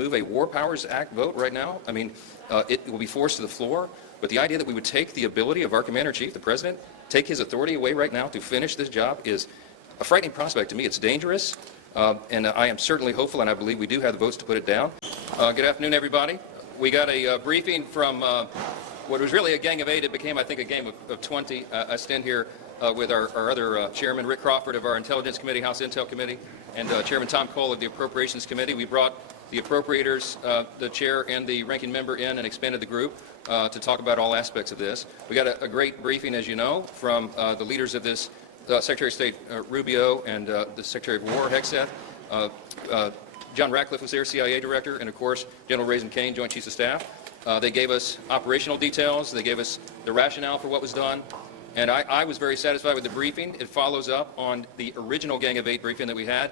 move a War Powers Act vote right now. I mean, it will be forced to the floor. But the idea that we would take the ability of our commander-in-chief, the president, take his authority away right now to finish this job is a frightening prospect to me. It's dangerous, and I am certainly hopeful, and I believe we do have the votes to put it down. Good afternoon, everybody. We got a briefing from what was really a gang of 8. It became, I think, a game of 20. I stand here with our other chairman, Rick Crawford, of our Intelligence Committee, House Intel Committee, and Chairman Tom Cole of the Appropriations Committee. We brought the appropriators, the chair and the ranking member in and expanded the group to talk about all aspects of this. We got a great briefing, as you know, from the leaders of this, Secretary of State Rubio and the Secretary of War, Hegseth. John Ratcliffe was their CIA director, and of course, General Raisin Kane, Joint Chiefs of Staff. They gave us operational details. They gave us the rationale for what was done. And I was very satisfied with the briefing. It follows up on the original Gang of 8 briefing that we had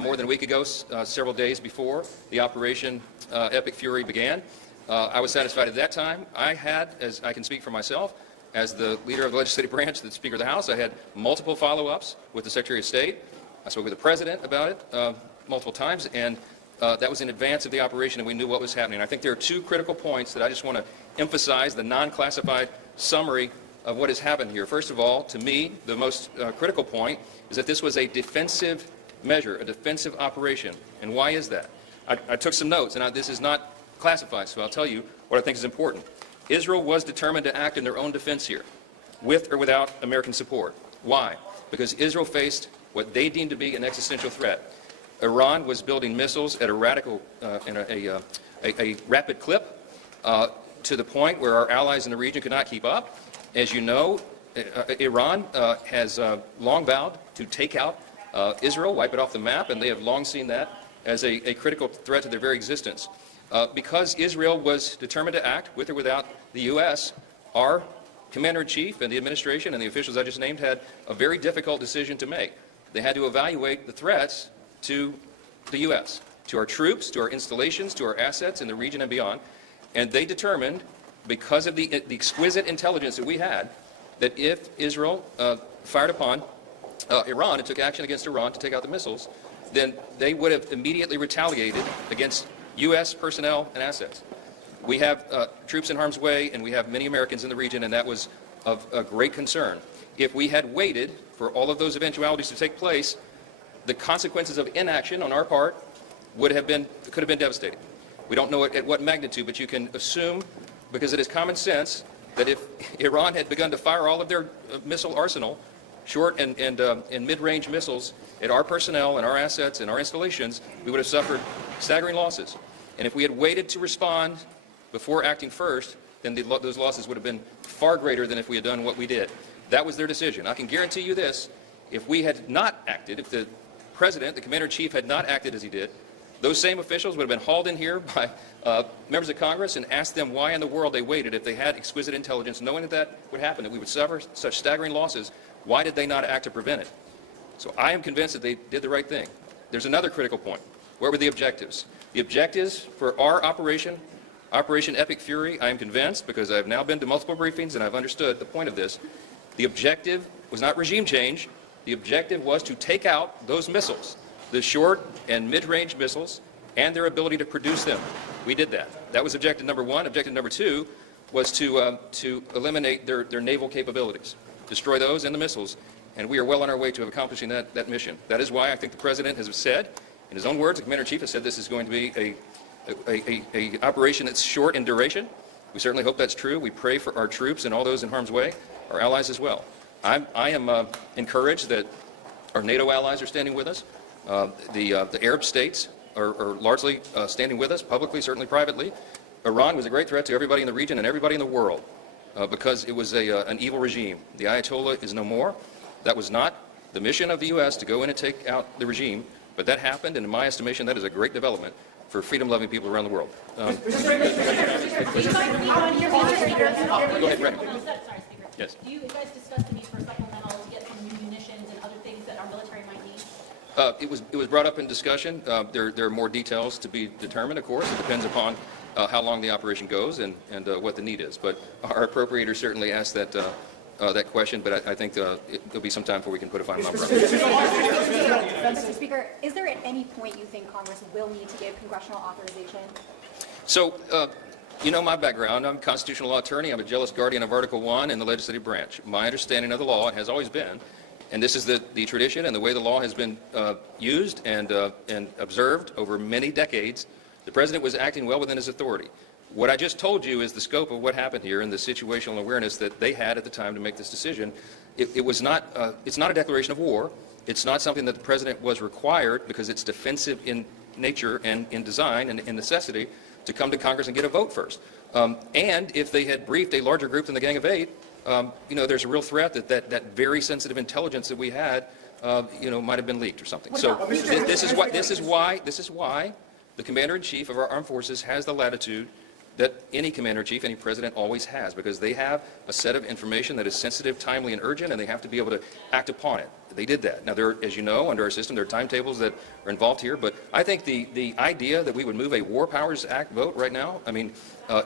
more than a week ago, several days before the Operation Epic Fury began. I was satisfied at that time. I had, as I can speak for myself, as the leader of the legislative branch, the Speaker of the House, I had multiple follow-ups with the Secretary of State. I spoke with the President about it multiple times, and that was in advance of the operation, and we knew what was happening. I think there are two critical points that I just want to emphasize, the non-classified summary of what has happened here. First of all, to me, the most critical point is that this was a defensive measure, a defensive operation. And why is that? I took some notes, and this is not classified, so I'll tell you what I think is important. Israel was determined to act in their own defense here, with or without American support. Why? Because Israel faced what they deemed to be an existential threat. Iran was building missiles at a rapid clip to the point where our allies in the region could not keep up. As you know, Iran has long vowed to take out Israel, wipe it off the map, and they have long seen that as a critical threat to their very existence. Because Israel was determined to act with or without the U.S., our commander-in-chief and the administration and the officials I just named had a very difficult decision to make. They had to evaluate the threats to the U.S., to our troops, to our installations, to our assets in the region and beyond, and they determined, because of the exquisite intelligence that we had, that if Israel fired upon Iran and took action against Iran to take out the missiles, then they would have immediately retaliated against U.S. personnel and assets. We have troops in harm's way, and we have many Americans in the region, and that was of a great concern. If we had waited for all of those eventualities to take place, the consequences of inaction on our part could have been devastating. We don't know at what magnitude, but you can assume, because it is common sense, that if Iran had begun to fire all of their missile arsenal, short and mid-range missiles, at our personnel and our assets and our installations, we would have suffered staggering losses. And if we had waited to respond before acting first, then those losses would have been far greater than if we had done what we did. That was their decision. I can guarantee you this, if we had not acted, if the President, the Commander-in-Chief, had not acted as he did, those same officials would have been hauled in here by members of Congress and asked them why in the world they waited if they had exquisite intelligence, knowing that that would happen, that we would suffer such staggering losses. Why did they not act to prevent it? So I am convinced that they did the right thing. There's another critical point. What were the objectives? The objectives for our operation, Operation Epic Fury, I am convinced, because I've now been to multiple briefings and I've understood the point of this, the objective was not regime change. The objective was to take out those missiles, the short and mid-range missiles, and their ability to produce them. We did that. That was objective number one. Objective number two was to eliminate their naval capabilities, destroy those and the missiles, and we are well on our way to accomplishing that mission. That is why I think the President has said, in his own words, the Commander-in-Chief has said this is going to be a operation that's short in duration. We certainly hope that's true. We pray for our troops and all those in harm's way, our allies as well. I am encouraged that our NATO allies are standing with us. The Arab states are largely standing with us, publicly, certainly privately. Iran was a great threat to everybody in the region and everybody in the world because it was an evil regime. The Ayatollah is no more. That was not the mission of the U.S. to go in and take out the regime, but that happened, and in my estimation, that is a great development for freedom-loving people around the world. Go ahead, Brett. Yes. Do you guys discuss the need for supplemental to get some new munitions and other things that our military might need? It was brought up in discussion. There are more details to be determined, of course. It depends upon how long the operation goes and what the need is. But our appropriators certainly asked that that question, but I think there'll be some time before we can put a final number on it. Mr. Speaker, is there at any point you think Congress will need to give congressional authorization? So, you know my background. I'm a constitutional law attorney. I'm a jealous guardian of Article 1 in the legislative branch. My understanding of the law has always been, and this is the tradition and the way the law has been used and observed over many decades, the President was acting well within his authority. What I just told you is the scope of what happened here and the situational awareness that they had at the time to make this decision. It's not a declaration of war. It's not something that the President was required, because it's defensive in nature and in design and in necessity, to come to Congress and get a vote first. And if they had briefed a larger group than the Gang of Eight, there's a real threat that very sensitive intelligence that we had, might have been leaked or something. So this is why the Commander-in-Chief of our armed forces has the latitude that any Commander-in-Chief, any President always has, because they have a set of information that is sensitive, timely, and urgent, and they have to be able to act upon it. They did that. Now, as you know, under our system, there are timetables that are involved here, but I think the idea that we would move a War Powers Act vote right now,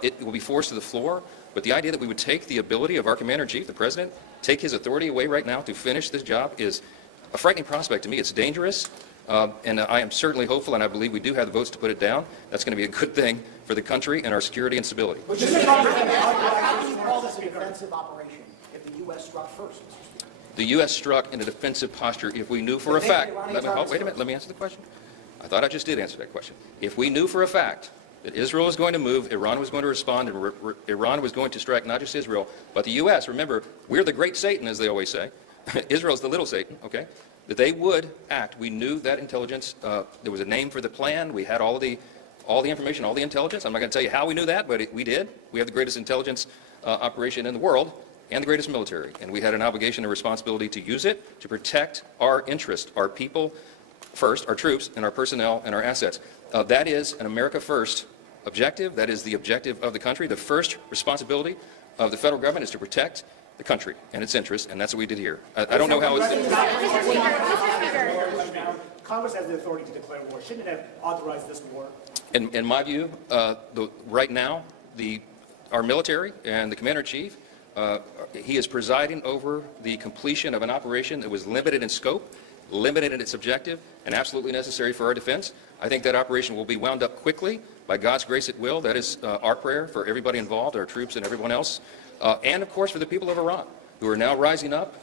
it will be forced to the floor, but the idea that we would take the ability of our Commander-in-Chief, the President, take his authority away right now to finish this job is a frightening prospect to me. It's dangerous. And I am certainly hopeful, and I believe we do have the votes to put it down. That's going to be a good thing for the country and our security and stability. But how can you call this a defensive operation if the U.S. struck first, Mr. Speaker? The U.S. struck in a defensive posture if we knew for a fact. Wait a minute. Let me answer the question. I thought I just did answer that question. If we knew for a fact that Israel was going to move, Iran was going to respond, and Iran was going to strike not just Israel, but the U.S. Remember, we're the great Satan, as they always say. Israel's the little Satan, okay? That they would act. We knew that intelligence. There was a name for the plan. We had all the information, all the intelligence. I'm not going to tell you how we knew that, but we did. We have the greatest intelligence operation in the world and the greatest military. And we had an obligation and responsibility to use it to protect our interest, our people first, our troops, and our personnel and our assets. That is an America first objective. That is the objective of the country. The first responsibility of the federal government is to protect the country and its interests, and that's what we did here. I don't know how it's... Congress has the authority to declare war. Shouldn't it have authorized this war? In my view, right now, our military and the Commander-in-Chief, he is presiding over the completion of an operation that was limited in scope, limited in its objective, and absolutely necessary for our defense. I think that operation will be wound up quickly. By God's grace, it will. That is our prayer for everybody involved, our troops and everyone else. And, of course, for the people of Iran, who are now rising up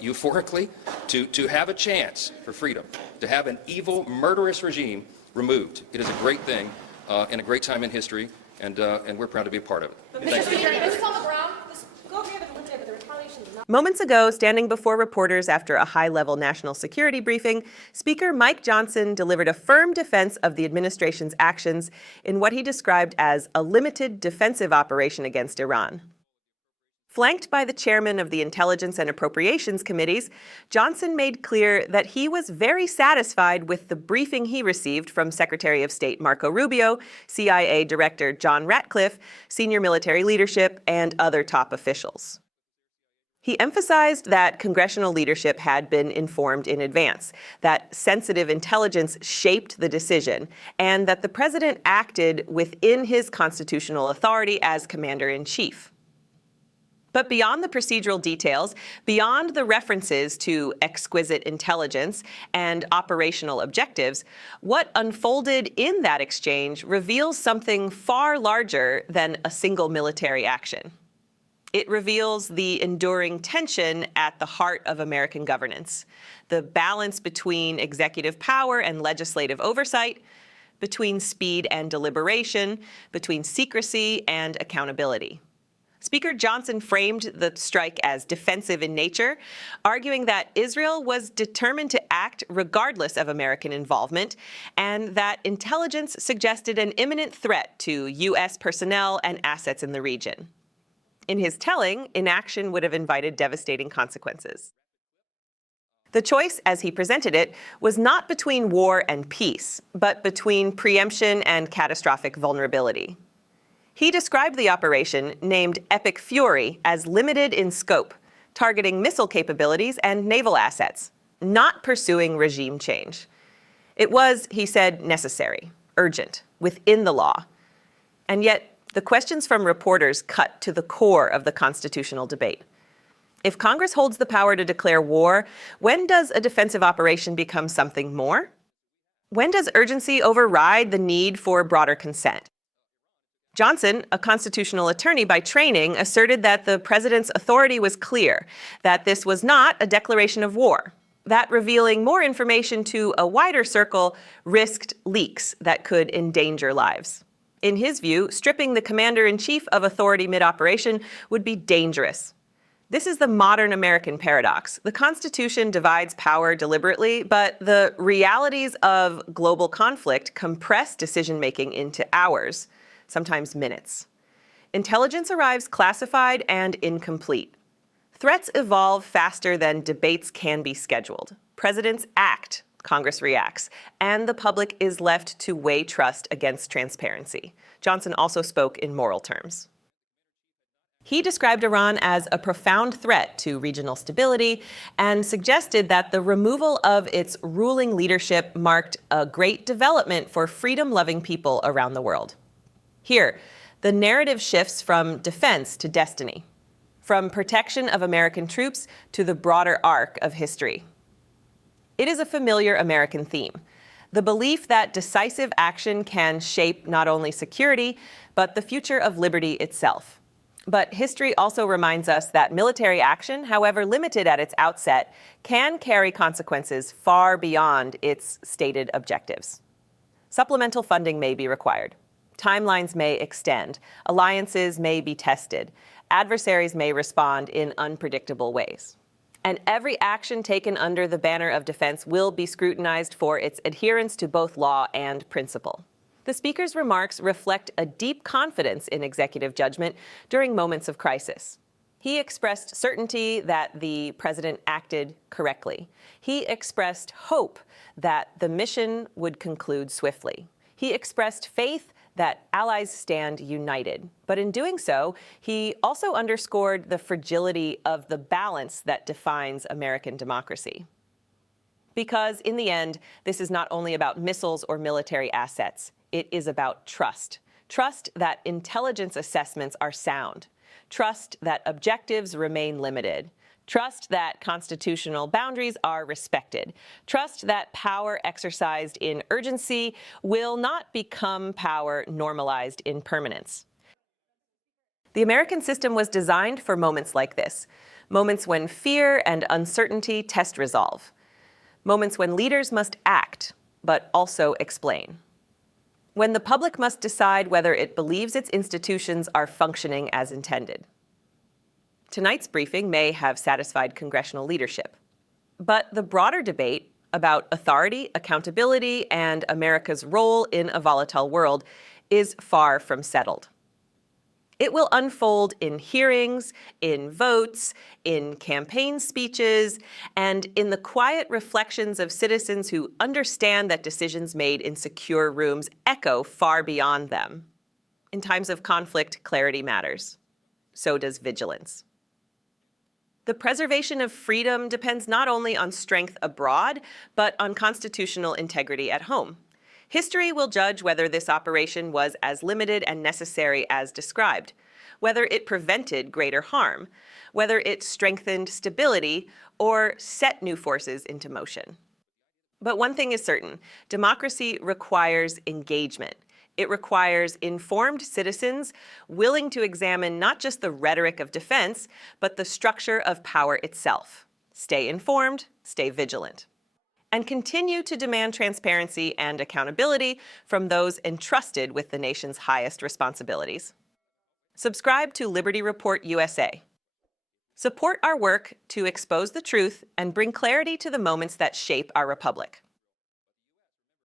euphorically to have a chance for freedom, to have an evil, murderous regime removed. It is a great thing and a great time in history, and we're proud to be a part of it. Mr. Speaker, this is on the ground. This go over here with the limited, but the retaliation is not. Moments ago, standing before reporters after a high-level national security briefing, Speaker Mike Johnson delivered a firm defense of the administration's actions in what he described as a limited defensive operation against Iran. Flanked by the chairman of the Intelligence and Appropriations Committees, Johnson made clear that he was very satisfied with the briefing he received from Secretary of State Marco Rubio, CIA Director John Ratcliffe, senior military leadership, and other top officials. He emphasized that congressional leadership had been informed in advance, that sensitive intelligence shaped the decision, and that the president acted within his constitutional authority as commander-in-chief. But beyond the procedural details, beyond the references to exquisite intelligence and operational objectives, what unfolded in that exchange reveals something far larger than a single military action. It reveals the enduring tension at the heart of American governance, the balance between executive power and legislative oversight, between speed and deliberation, between secrecy and accountability. Speaker Johnson framed the strike as defensive in nature, arguing that Israel was determined to act regardless of American involvement, and that intelligence suggested an imminent threat to U.S. personnel and assets in the region. In his telling, inaction would have invited devastating consequences. The choice, as he presented it, was not between war and peace, but between preemption and catastrophic vulnerability. He described the operation, named Epic Fury, as limited in scope, targeting missile capabilities and naval assets, not pursuing regime change. It was, he said, necessary, urgent, within the law. And yet, the questions from reporters cut to the core of the constitutional debate. If Congress holds the power to declare war, when does a defensive operation become something more? When does urgency override the need for broader consent? Johnson, a constitutional attorney by training, asserted that the president's authority was clear, that this was not a declaration of war, that revealing more information to a wider circle risked leaks that could endanger lives. In his view, stripping the commander-in-chief of authority mid-operation would be dangerous. This is the modern American paradox. The Constitution divides power deliberately, but the realities of global conflict compress decision-making into hours, sometimes minutes. Intelligence arrives classified and incomplete. Threats evolve faster than debates can be scheduled. Presidents act, Congress reacts, and the public is left to weigh trust against transparency. Johnson also spoke in moral terms. He described Iran as a profound threat to regional stability and suggested that the removal of its ruling leadership marked a great development for freedom-loving people around the world. Here, the narrative shifts from defense to destiny, from protection of American troops to the broader arc of history. It is a familiar American theme, the belief that decisive action can shape not only security, but the future of liberty itself. But history also reminds us that military action, however limited at its outset, can carry consequences far beyond its stated objectives. Supplemental funding may be required. Timelines may extend. Alliances may be tested. Adversaries may respond in unpredictable ways. And every action taken under the banner of defense will be scrutinized for its adherence to both law and principle. The Speaker's remarks reflect a deep confidence in executive judgment during moments of crisis. He expressed certainty that the president acted correctly. He expressed hope that the mission would conclude swiftly. He expressed faith that allies stand united. But in doing so, he also underscored the fragility of the balance that defines American democracy. Because in the end, this is not only about missiles or military assets, it is about trust. Trust that intelligence assessments are sound. Trust that objectives remain limited. Trust that constitutional boundaries are respected. Trust that power exercised in urgency will not become power normalized in permanence. The American system was designed for moments like this, moments when fear and uncertainty test resolve, moments when leaders must act, but also explain, when the public must decide whether it believes its institutions are functioning as intended. Tonight's briefing may have satisfied congressional leadership, but the broader debate about authority, accountability, and America's role in a volatile world is far from settled. It will unfold in hearings, in votes, in campaign speeches, and in the quiet reflections of citizens who understand that decisions made in secure rooms echo far beyond them. In times of conflict, clarity matters. So does vigilance. The preservation of freedom depends not only on strength abroad, but on constitutional integrity at home. History will judge whether this operation was as limited and necessary as described, whether it prevented greater harm, whether it strengthened stability, or set new forces into motion. But one thing is certain, democracy requires engagement. It requires informed citizens willing to examine not just the rhetoric of defense, but the structure of power itself. Stay informed, stay vigilant, and continue to demand transparency and accountability from those entrusted with the nation's highest responsibilities. Subscribe to Liberty Report USA. Support our work to expose the truth and bring clarity to the moments that shape our republic.